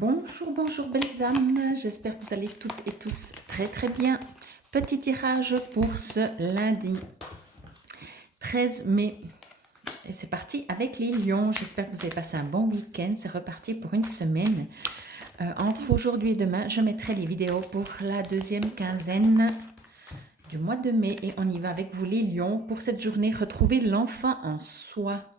Bonjour, bonjour belles âmes, j'espère que vous allez toutes et tous très très bien. Petit tirage pour ce lundi 13 mai. Et c'est parti avec les lions, j'espère que vous avez passé un bon week-end, c'est reparti pour une semaine. Entre aujourd'hui et demain, je mettrai les vidéos pour la deuxième quinzaine du mois de mai et on y va avec vous les lions. Pour cette journée, retrouver l'enfant en soi.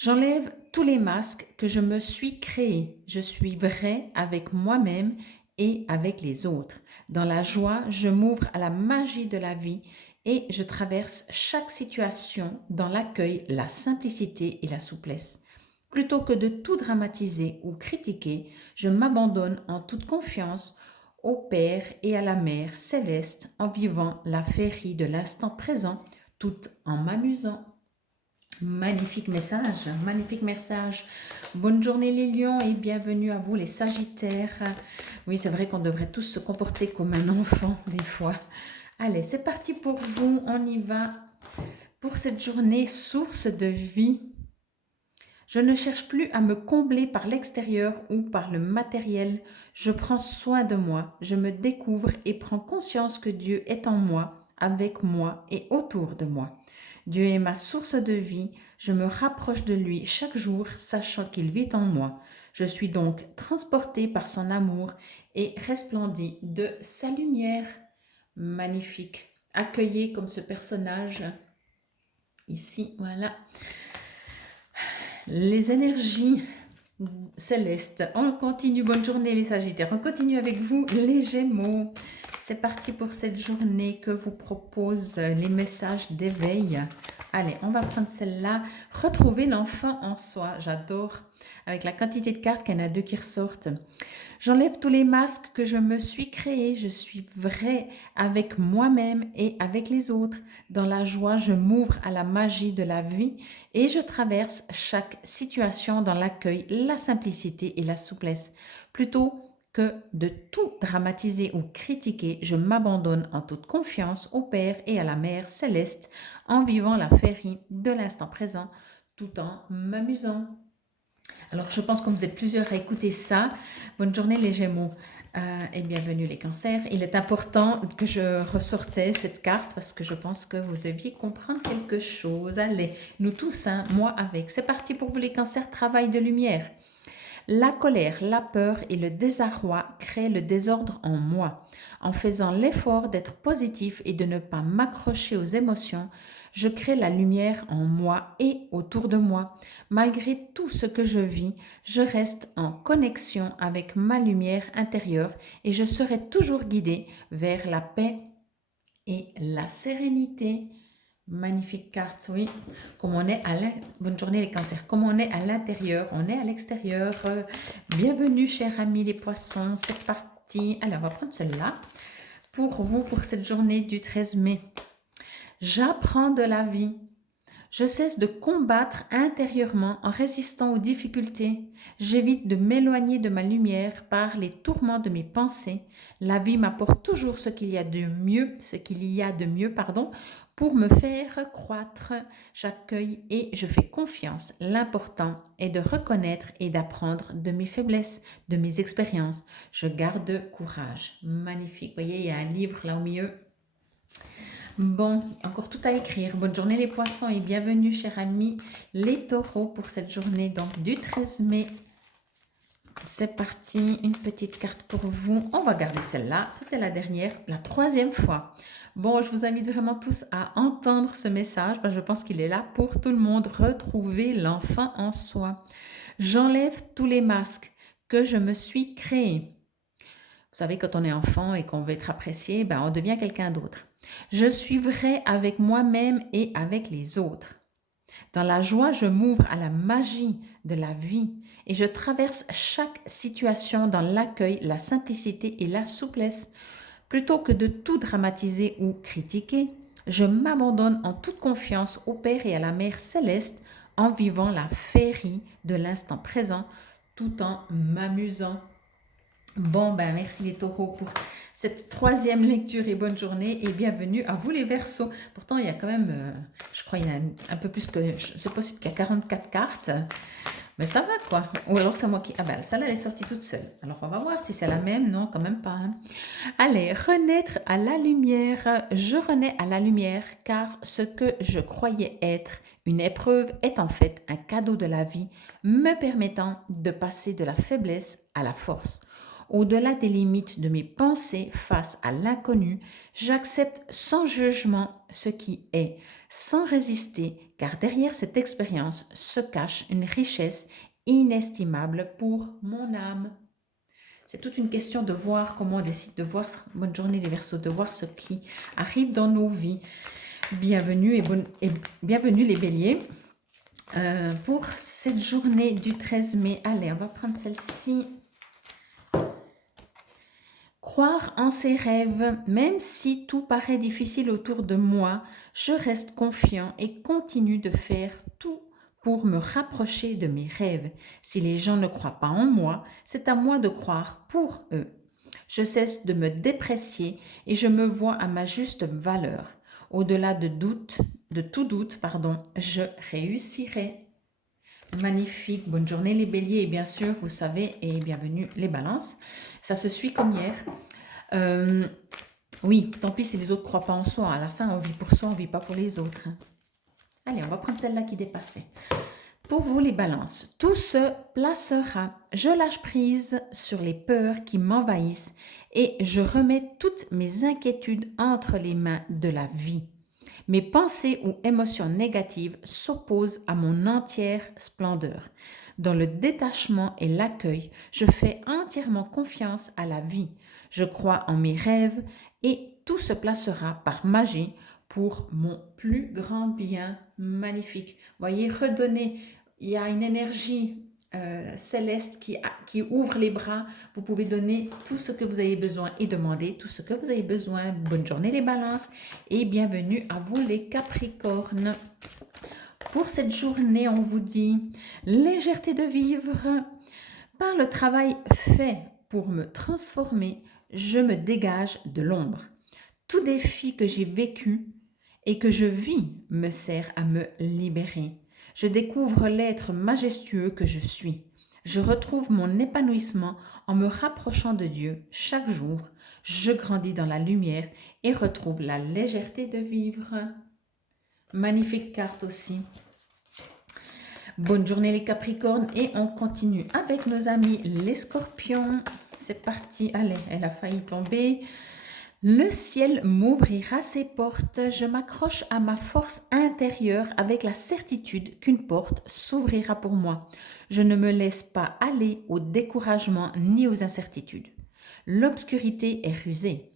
J'enlève tous les masques que je me suis créés. Je suis vrai avec moi-même et avec les autres. Dans la joie, je m'ouvre à la magie de la vie et je traverse chaque situation dans l'accueil, la simplicité et la souplesse. Plutôt que de tout dramatiser ou critiquer, je m'abandonne en toute confiance au Père et à la Mère céleste en vivant la féerie de l'instant présent tout en m'amusant. Magnifique message, magnifique message. Bonne journée les lions et bienvenue à vous les sagittaires. Oui, c'est vrai qu'on devrait tous se comporter comme un enfant des fois. Allez, c'est parti pour vous, on y va. Pour cette journée, source de vie. Je ne cherche plus à me combler par l'extérieur ou par le matériel. Je prends soin de moi, je me découvre et prends conscience que Dieu est en moi, avec moi et autour de moi. Dieu est ma source de vie, je me rapproche de lui chaque jour, sachant qu'il vit en moi. Je suis donc transportée par son amour et resplendis de sa lumière. Magnifique. Accueillez comme ce personnage ici, voilà. Les énergies célestes. On continue, bonne journée les sagittaires. On continue avec vous les gémeaux. C'est parti pour cette journée que vous propose les messages d'éveil. Allez, on va prendre celle-là. Retrouver l'enfant en soi. J'adore. Avec la quantité de cartes, qu'il y en a deux qui ressortent. J'enlève tous les masques que je me suis créés. Je suis vrai avec moi-même et avec les autres. Dans la joie, je m'ouvre à la magie de la vie et je traverse chaque situation dans l'accueil, la simplicité et la souplesse. Plutôt que de tout dramatiser ou critiquer, je m'abandonne en toute confiance au Père et à la Mère céleste en vivant la féerie de l'instant présent tout en m'amusant. Alors, je pense que vous êtes plusieurs à écouter ça. Bonne journée les Gémeaux et bienvenue les Cancers. Il est important que je ressortais cette carte parce que je pense que vous deviez comprendre quelque chose. Allez, nous tous, hein, moi avec. C'est parti pour vous les Cancers, travail de lumière. La colère, la peur et le désarroi créent le désordre en moi. En faisant l'effort d'être positif et de ne pas m'accrocher aux émotions, je crée la lumière en moi et autour de moi. Malgré tout ce que je vis, je reste en connexion avec ma lumière intérieure et je serai toujours guidée vers la paix et la sérénité. Magnifique carte, oui. Comme on est à bonne journée les cancers. Comme on est à l'intérieur, on est à l'extérieur. Bienvenue, chers amis les poissons. C'est parti. Alors, on va prendre celle-là pour vous, pour cette journée du 13 mai. J'apprends de la vie. Je cesse de combattre intérieurement en résistant aux difficultés. J'évite de m'éloigner de ma lumière par les tourments de mes pensées. La vie m'apporte toujours ce qu'il y a de mieux, pour me faire croître. J'accueille et je fais confiance. L'important est de reconnaître et d'apprendre de mes faiblesses, de mes expériences. Je garde courage. Magnifique. Vous voyez, il y a un livre là au milieu. Bon, encore tout à écrire. Bonne journée les poissons et bienvenue, chers amis, les taureaux pour cette journée donc du 13 mai. C'est parti, une petite carte pour vous. On va garder celle-là. C'était la dernière, la troisième fois. Bon, je vous invite vraiment tous à entendre ce message. Je pense qu'il est là pour tout le monde. Retrouver l'enfant en soi. J'enlève tous les masques que je me suis créés. Vous savez, quand on est enfant et qu'on veut être apprécié, on devient quelqu'un d'autre. Je suis vrai avec moi-même et avec les autres. Dans la joie, je m'ouvre à la magie de la vie et je traverse chaque situation dans l'accueil, la simplicité et la souplesse. Plutôt que de tout dramatiser ou critiquer, je m'abandonne en toute confiance au Père et à la Mère céleste en vivant la féerie de l'instant présent tout en m'amusant. Bon, merci les taureaux pour cette troisième lecture et bonne journée et bienvenue à vous les Verseaux. Pourtant, il y a quand même, je crois, il y en a un peu plus que, c'est possible qu'il y a 44 cartes. Mais ça va quoi. Ou alors c'est moi qui... Ah ben celle-là elle est sortie toute seule. Alors on va voir si c'est la même. Non, quand même pas. Hein. Allez, renaître à la lumière. Je renais à la lumière car ce que je croyais être une épreuve est en fait un cadeau de la vie me permettant de passer de la faiblesse à la force. Au-delà des limites de mes pensées face à l'inconnu, j'accepte sans jugement ce qui est, sans résister, car derrière cette expérience se cache une richesse inestimable pour mon âme. C'est toute une question de voir comment on décide de voir, bonne journée les Verseaux, de voir ce qui arrive dans nos vies. Bienvenue et bienvenue les Béliers. Pour cette journée du 13 mai, allez, on va prendre celle-ci. Croire en ses rêves, même si tout paraît difficile autour de moi, je reste confiant et continue de faire tout pour me rapprocher de mes rêves. Si les gens ne croient pas en moi, c'est à moi de croire pour eux. Je cesse de me déprécier et je me vois à ma juste valeur. Au-delà de tout doute, je réussirai. Magnifique, bonne journée les béliers et bien sûr, vous savez, et bienvenue les balances. Ça se suit comme hier. Oui, tant pis si les autres ne croient pas en soi. À la fin, on vit pour soi, on ne vit pas pour les autres. Allez, on va prendre celle-là qui dépassait. Pour vous les balances, tout se placera. Je lâche prise sur les peurs qui m'envahissent et je remets toutes mes inquiétudes entre les mains de la vie. Mes pensées ou émotions négatives s'opposent à mon entière splendeur. Dans le détachement et l'accueil, je fais entièrement confiance à la vie. Je crois en mes rêves et tout se placera par magie pour mon plus grand bien. Magnifique. Voyez, redonner, il y a une énergie céleste qui ouvre les bras. Vous pouvez donner tout ce que vous avez besoin et demander tout ce que vous avez besoin. Bonne journée les balances et bienvenue à vous les capricornes. Pour cette journée, on vous dit légèreté de vivre. Par le travail fait pour me transformer, je me dégage de l'ombre. Tout défi que j'ai vécu et que je vis me sert à me libérer. Je découvre l'être majestueux que je suis. Je retrouve mon épanouissement en me rapprochant de Dieu chaque jour. Je grandis dans la lumière et retrouve la légèreté de vivre. Magnifique carte aussi. Bonne journée les Capricornes et on continue avec nos amis les Scorpions. C'est parti, allez, elle a failli tomber. Le ciel m'ouvrira ses portes, je m'accroche à ma force intérieure avec la certitude qu'une porte s'ouvrira pour moi. Je ne me laisse pas aller au découragement ni aux incertitudes. L'obscurité est rusée.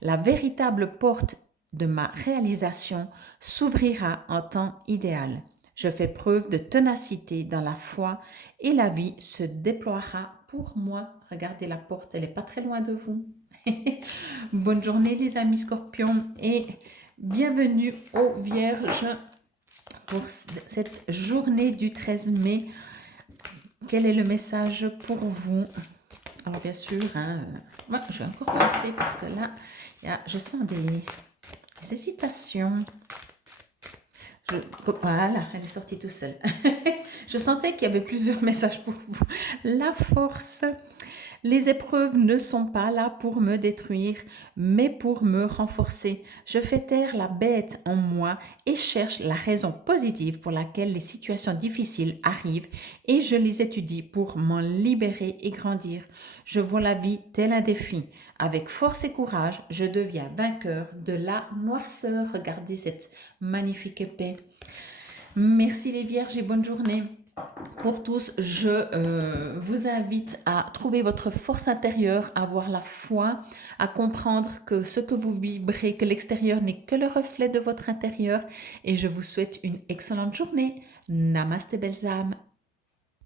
La véritable porte de ma réalisation s'ouvrira en temps idéal. Je fais preuve de ténacité dans la foi et la vie se déploiera pour moi. Regardez la porte, elle n'est pas très loin de vous. Bonne journée les amis scorpions et bienvenue aux vierges pour cette journée du 13 mai. Quel est le message pour vous? Alors bien sûr, moi je vais encore passer parce que là, je sens des hésitations. Voilà, elle est sortie tout seul. Je sentais qu'il y avait plusieurs messages pour vous. La force. Les épreuves ne sont pas là pour me détruire, mais pour me renforcer. Je fais taire la bête en moi et cherche la raison positive pour laquelle les situations difficiles arrivent et je les étudie pour m'en libérer et grandir. Je vois la vie tel un défi. Avec force et courage, je deviens vainqueur de la noirceur. Regardez cette magnifique épée. Merci les vierges et bonne journée. Pour tous, je vous invite à trouver votre force intérieure, à avoir la foi, à comprendre que ce que vous vibrez, que l'extérieur n'est que le reflet de votre intérieur. Et je vous souhaite une excellente journée. Namasté belles âmes.